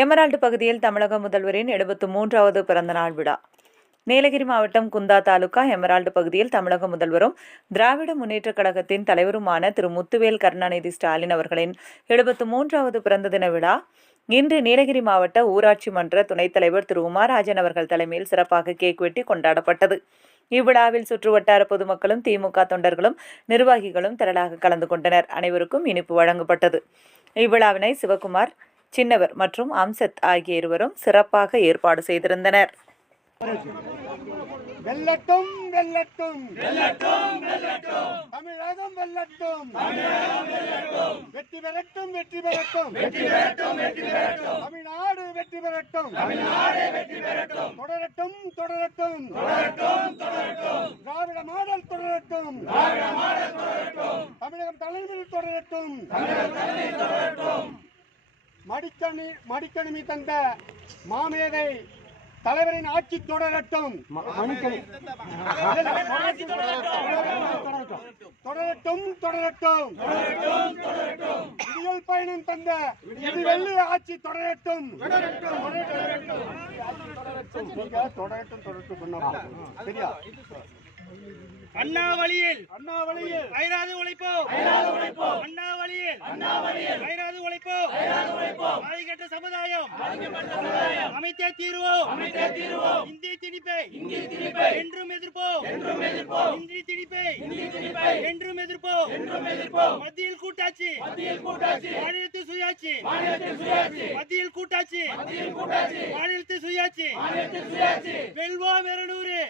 Emerald பகுதியில் தமிழக முதல்வரின் 73வது பிறந்தநாள் விழா. நீலகிரி மாவட்டம் குந்தா தாலுகா எமரால்டு பகுதியில் தமிழக முதல்வரும் திராவிட முன்னேற்றக் கழகத்தின் தலைவருமான திரு முத்துவேல் கருணாநிதி ஸ்டாலின் அவர்களின் 73வது பிறந்த தின விழா இன்று நீலகிரி மாவட்ட ஊராட்சி மன்ற துணைத் தலைவர் திரு உமாராஜன் அவர்கள் தலைமையில் சிறப்பாக கேக் வெட்டி கொண்டாடப்பட்டது. இவ்விழாவில் சுற்றுவட்டார பொதுமக்களும் திமுக தொண்டர்களும் நிர்வாகிகளும் திரளாக கலந்து கொண்டனர். அனைவருக்கும் இனிப்பு வழங்கப்பட்டது. இவ்விழாவினை சிவகுமார், சின்னவர் மற்றும் அம்சத் ஆகிய இருவரும் சிறப்பாக ஏற்பாடு செய்திருந்தனர். வெல்லட்டும் வெல்லட்டும் வெல்லட்டும் வெல்லட்டும் தமிழகம் வெல்லட்டும் வெற்றி பெறட்டும் வெற்றி பெறட்டும் வெற்றி பெறட்டும் வெற்றி பெறட்டும் தமிழ்நாடு வெற்றி பெறட்டும் தமிழ்நாடு வெற்றி பெறட்டும் தொடரட்டும் தொடரட்டும் தொடரட்டும் தொடரட்டும் திராவிட மாடல் தொடரட்டும் திராவிட மாடல் தொடரட்டும் தமிழகம் தலைமையில் தொடரட்டும் தமிழகம் தலைமையில் தொடரட்டும் மடிக்கணினி தந்த மாமேதை தலைவரின் ஆட்சி தொடரட்டும் தொடரட்டும் தொடரட்டும் விடியல் பயணம் தந்த வெள்ளி ஆட்சி தொடரட்டும் தொடரட்டும் சரியா? அண்ணா வழியில் அயராது உழைப்போம், அண்ணா வழியில் அயராது உழைப்போம், ஆதிக்கட்ட சமுதாயம் அமைத்தே தீர்வோம், இந்திய திணிப்பை என்றும் எதிர்ப்போம், இந்திய திணிப்பை என்றும் எதிர்ப்போம், மத்தியில் கூட்டாட்சி மாநிலத்தில் சுயாட்சி, மத்தியில் கூட்டாட்சி மாநிலத்தில் சுயாட்சி, வெல்வோம் 200